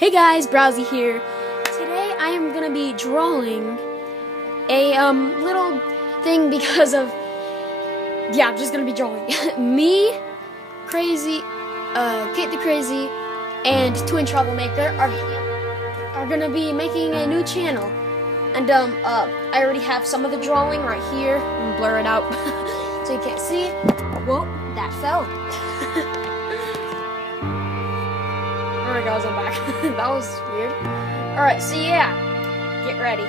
Hey guys, Browsei here. Today I am gonna be drawing a little thing because of I'm just gonna be drawing me, Crazy, Kate the Crazy, and Twin Troublemaker are gonna be making a new channel, and I already have some of the drawing right here. I'm gonna blur it out so you can't see it. Whoa, that fell. Alright guys, I'm back. That was weird. Alright, so yeah, get ready.